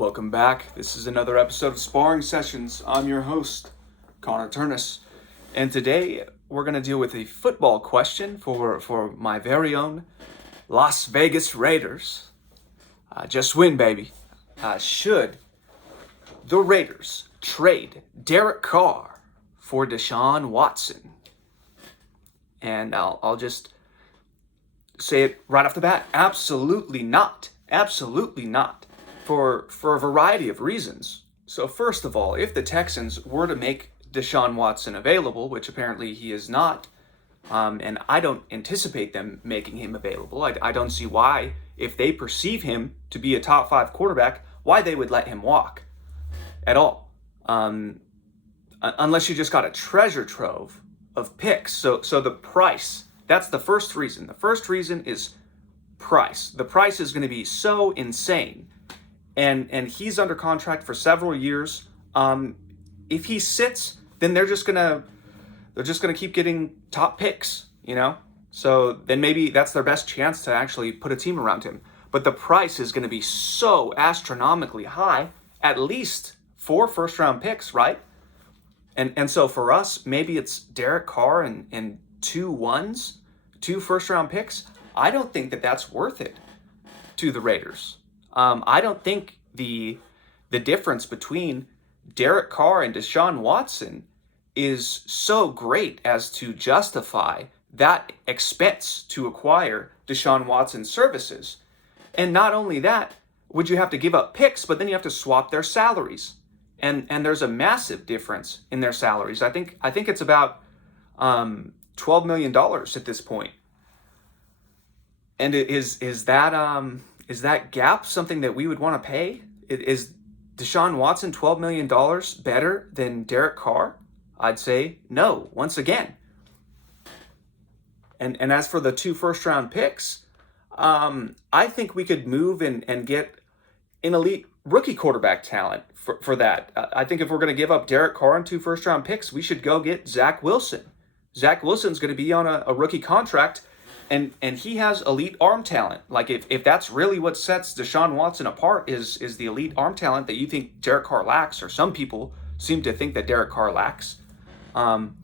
Welcome back. This is another episode of Sparring Sessions. I'm your host, Connor Turnus. And today we're going to deal with a football question for my very own Las Vegas Raiders. Just win, baby. Should the Raiders trade Derek Carr for Deshaun Watson? And I'll just say it right off the bat. Absolutely not. Absolutely not. For a variety of reasons. So first of all, if the Texans were to make Deshaun Watson available, which apparently he is not, and I don't anticipate them making him available. I don't see why, if they perceive him to be a top 5 quarterback, why they would let him walk at all. Unless you just got a treasure trove of picks. So the price, that's the first reason. The first reason is price. The price is going to be so insane. And he's under contract for several years. If he sits, then they're just gonna keep getting top picks, you know? So then maybe that's their best chance to actually put a team around him. But the price is gonna be so astronomically high, at least 4 first-round picks, right? And so for us, maybe it's Derek Carr and 2 first-round picks. I don't think that's worth it to the Raiders. I don't think the difference between Derek Carr and Deshaun Watson is so great as to justify that expense to acquire Deshaun Watson's services. And not only that, would you have to give up picks, but then you have to swap their salaries. And there's a massive difference in their salaries. I think it's about $12 million at this point. And is that gap something that we would want to pay? Is Deshaun Watson $12 million better than Derek Carr? I'd say no, once again. And as for the 2 first-round picks, I think we could move and get an elite rookie quarterback talent for that. I think if we're going to give up Derek Carr and 2 first-round picks, we should go get Zach Wilson. Zach Wilson's going to be on a rookie contract. And he has elite arm talent. Like if that's really what sets Deshaun Watson apart is the elite arm talent that you think Derek Carr lacks, or some people seem to think that Derek Carr lacks, then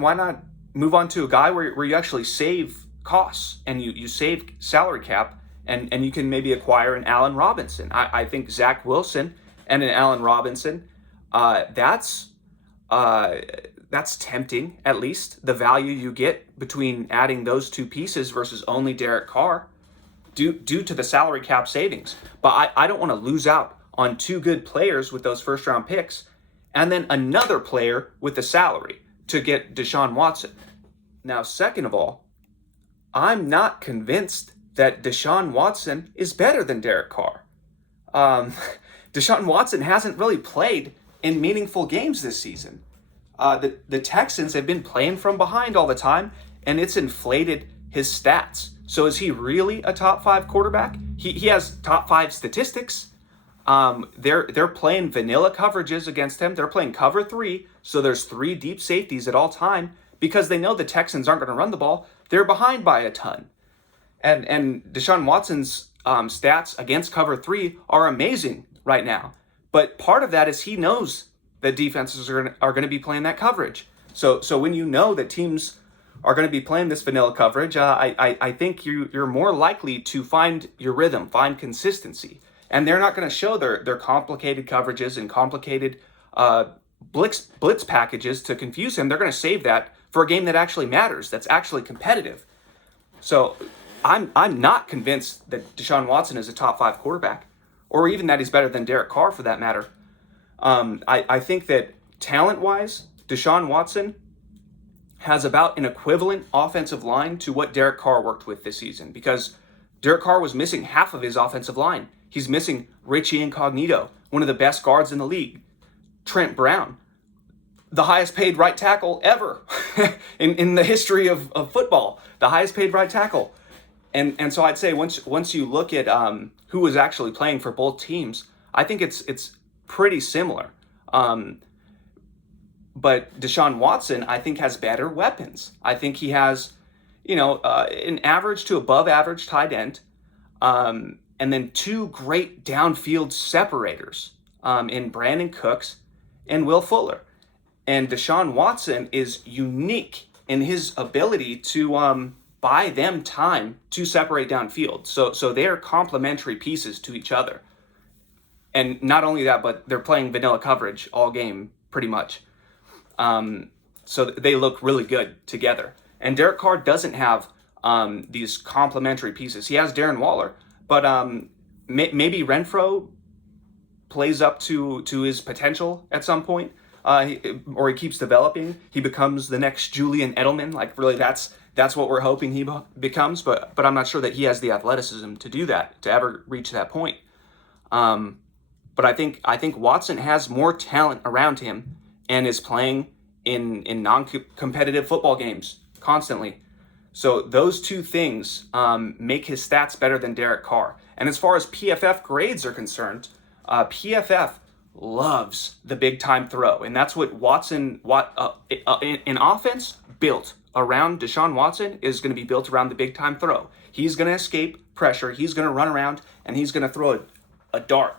why not move on to a guy where you actually save costs and you save salary cap and you can maybe acquire an Allen Robinson. I think Zach Wilson and an Allen Robinson, that's tempting, at least, the value you get between adding those 2 pieces versus only Derek Carr due to the salary cap savings. But I don't want to lose out on 2 good players with those first-round picks and then another player with the salary to get Deshaun Watson. Now, second of all, I'm not convinced that Deshaun Watson is better than Derek Carr. Deshaun Watson hasn't really played in meaningful games this season. The Texans have been playing from behind all the time, and it's inflated his stats. So is he really a top 5 quarterback? He has top 5 statistics. They're playing vanilla coverages against him. They're playing cover 3, so there's 3 deep safeties at all time because they know the Texans aren't going to run the ball. They're behind by a ton. And Deshaun Watson's stats against cover 3 are amazing right now. But part of that is he knows that defenses are going to be playing that coverage. So when you know that teams are going to be playing this vanilla coverage, I think you're more likely to find your rhythm, find consistency. And they're not going to show their complicated coverages and complicated blitz packages to confuse him. They're going to save that for a game that actually matters, that's actually competitive. So I'm not convinced that Deshaun Watson is a top 5 quarterback, or even that he's better than Derek Carr for that matter. I think that talent-wise, Deshaun Watson has about an equivalent offensive line to what Derek Carr worked with this season, because Derek Carr was missing half of his offensive line. He's missing Richie Incognito, one of the best guards in the league. Trent Brown, the highest paid right tackle ever in the history of football, the highest paid right tackle. And so I'd say once you look at who was actually playing for both teams, I think it's pretty similar. But Deshaun Watson, I think, has better weapons. I think he has, an average to above average tight end. And and then two great downfield separators in Brandon Cooks and Will Fuller. And Deshaun Watson is unique in his ability to buy them time to separate downfield. So they're complementary pieces to each other. And not only that, but they're playing vanilla coverage all game, pretty much. So they look really good together. And Derek Carr doesn't have these complementary pieces. He has Darren Waller, but maybe Renfro plays up to his potential at some point, or he keeps developing. He becomes the next Julian Edelman. Like, really, that's what we're hoping he becomes. But I'm not sure that he has the athleticism to do that, to ever reach that point. But I think Watson has more talent around him and is playing in non-competitive football games constantly. So those two things make his stats better than Derek Carr. And as far as PFF grades are concerned, PFF loves the big time throw, and that's what Watson in offense built around Deshaun Watson is going to be built around the big time throw. He's going to escape pressure. He's going to run around and he's going to throw a dart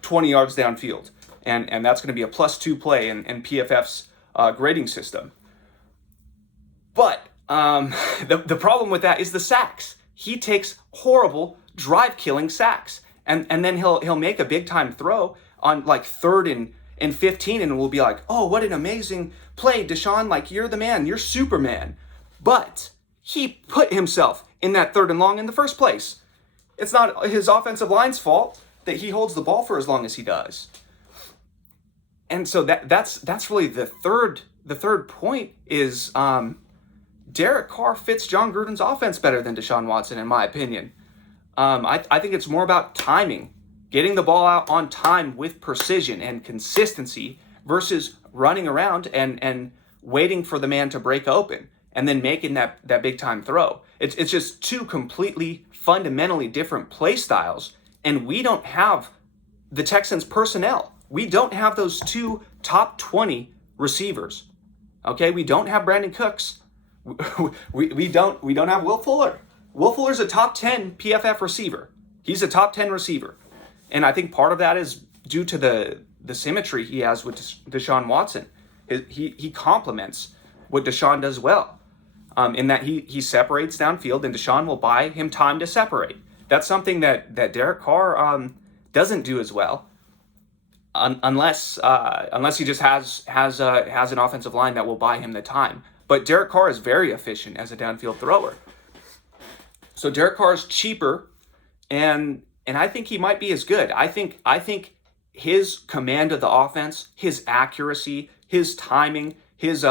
20 yards downfield, and that's going to be a +2 play in PFF's grading system. But the problem with that is the sacks. He takes horrible drive-killing sacks, and then he'll make a big-time throw on like 3rd and 15, and we'll be like, oh, what an amazing play, Deshaun, like you're the man, you're Superman. But he put himself in that 3rd and long in the first place. It's not his offensive line's fault that he holds the ball for as long as he does. And so that's really the third point is Derek Carr fits John Gruden's offense better than Deshaun Watson, in my opinion. I think it's more about timing, getting the ball out on time with precision and consistency versus running around and waiting for the man to break open and then making that big time throw. It's just two completely fundamentally different play styles, and we don't have the Texans personnel. We don't have those two top 20 receivers. Okay, we don't have Brandon Cooks. We don't have Will Fuller. Will Fuller's a top 10 PFF receiver. He's a top 10 receiver. And I think part of that is due to the symmetry he has with Deshaun Watson. He complements what Deshaun does well, in that he separates downfield, and Deshaun will buy him time to separate. That's something that Derek Carr doesn't do as well, unless he just has an offensive line that will buy him the time. But Derek Carr is very efficient as a downfield thrower. So Derek Carr is cheaper, and I think he might be as good. I think his command of the offense, his accuracy, his timing, his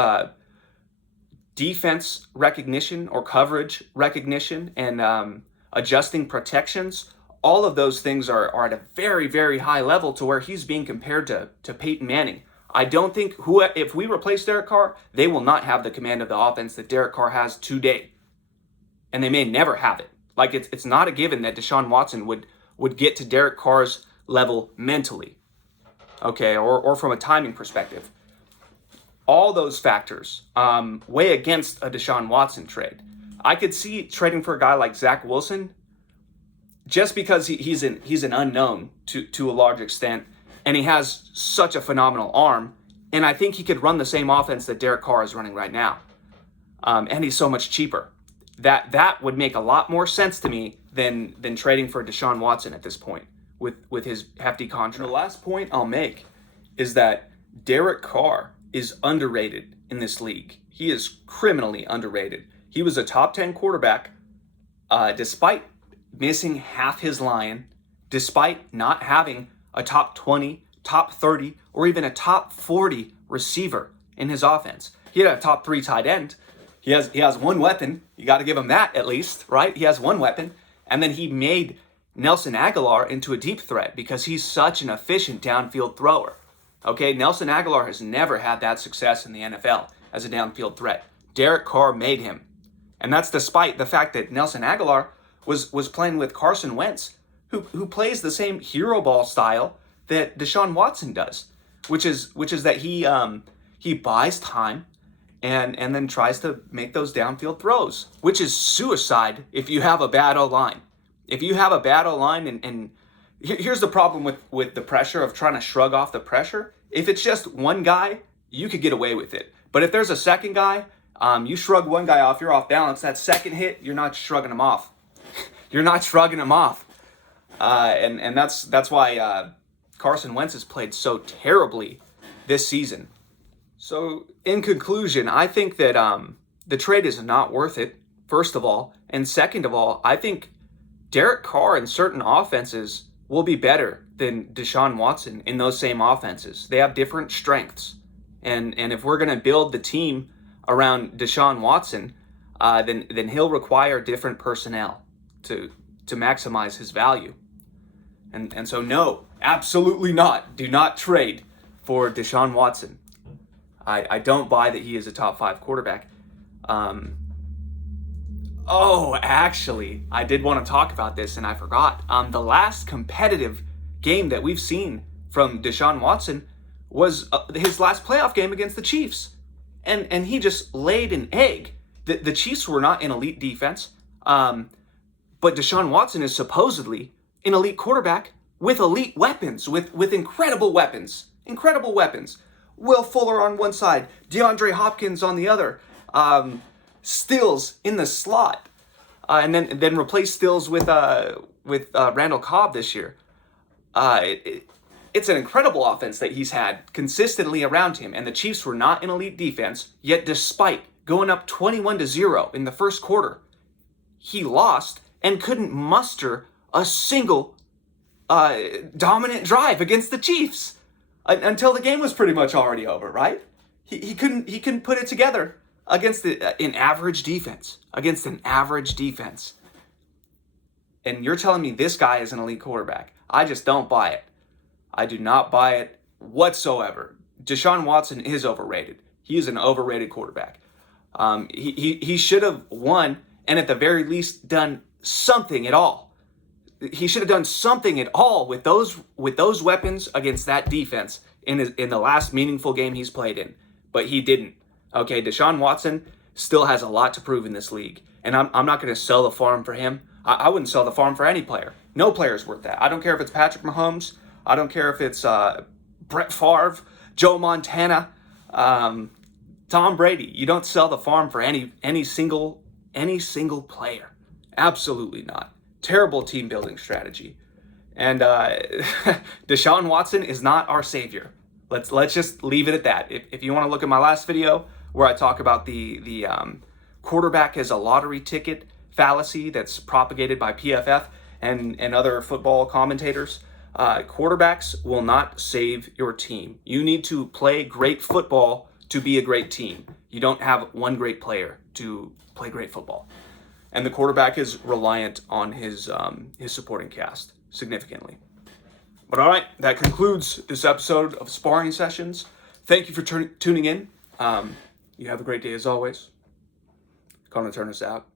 defense recognition or coverage recognition, and adjusting protections, all of those things are at a very, very high level to where he's being compared to Peyton Manning. I don't think if we replace Derek Carr, they will not have the command of the offense that Derek Carr has today. And they may never have it. Like, it's not a given that Deshaun Watson would get to Derek Carr's level mentally, okay, or from a timing perspective. All those factors weigh against a Deshaun Watson trade. I could see trading for a guy like Zach Wilson just because he's an unknown to a large extent, and he has such a phenomenal arm, and I think he could run the same offense that Derek Carr is running right now, and he's so much cheaper. That would make a lot more sense to me than trading for Deshaun Watson at this point with his hefty contract. And the last point I'll make is that Derek Carr is underrated in this league. He is criminally underrated. He was a top 10 quarterback despite missing half his line, despite not having a top 20, top 30, or even a top 40 receiver in his offense. He had a top 3 tight end. He has one weapon. You got to give him that at least, right? He has one weapon. And then he made Nelson Aguilar into a deep threat because he's such an efficient downfield thrower. Okay, Nelson Aguilar has never had that success in the NFL as a downfield threat. Derek Carr made him. And that's despite the fact that Nelson Aguilar was playing with Carson Wentz, who plays the same hero ball style that Deshaun Watson does, which is that he buys time and then tries to make those downfield throws, which is suicide if you have a bad O-line. If you have a bad O-line, and here's the problem with the pressure of trying to shrug off the pressure. If it's just one guy, you could get away with it. But if there's a second guy, you shrug one guy off, you're off balance. That second hit, you're not shrugging him off. You're not shrugging him off. And that's why Carson Wentz has played so terribly this season. So in conclusion, I think that the trade is not worth it, first of all. And second of all, I think Derek Carr in certain offenses will be better than Deshaun Watson in those same offenses. They have different strengths. And if we're going to build the team around Deshaun Watson, then he'll require different personnel to maximize his value. And so no, absolutely not. Do not trade for Deshaun Watson. I don't buy that he is a top 5 quarterback. Actually, I did want to talk about this and I forgot. The last competitive game that we've seen from Deshaun Watson was his last playoff game against the Chiefs. And he just laid an egg. The Chiefs were not an elite defense, but Deshaun Watson is supposedly an elite quarterback with elite weapons, with incredible weapons. Incredible weapons. Will Fuller on one side, DeAndre Hopkins on the other, Stills in the slot, and then replace Stills with Randall Cobb this year. It's an incredible offense that he's had consistently around him, and the Chiefs were not an elite defense, yet despite going up 21-0 in the first quarter, he lost and couldn't muster a single dominant drive against the Chiefs until the game was pretty much already over, right? He couldn't put it together against an average defense, And you're telling me this guy is an elite quarterback. I just don't buy it. I do not buy it whatsoever. Deshaun Watson is overrated. He is an overrated quarterback. He should have won and at the very least done something at all. He should have done something at all with those weapons against that defense in the last meaningful game he's played in. But he didn't. Okay, Deshaun Watson still has a lot to prove in this league. And I'm not going to sell the farm for him. I wouldn't sell the farm for any player. No player is worth that. I don't care if it's Patrick Mahomes. I don't care if it's Brett Favre, Joe Montana, Tom Brady. You don't sell the farm for any single player. Absolutely not. Terrible team building strategy. And Deshaun Watson is not our savior. Let's just leave it at that. If you want to look at my last video where I talk about the quarterback as a lottery ticket fallacy that's propagated by PFF and other football commentators, quarterbacks will not save your team. You need to play great football to be a great team. You don't have one great player to play great football. And the quarterback is reliant on his supporting cast significantly. But all right, that concludes this episode of Sparring Sessions. Thank you for tuning in. You have a great day as always. Connor, turn us out.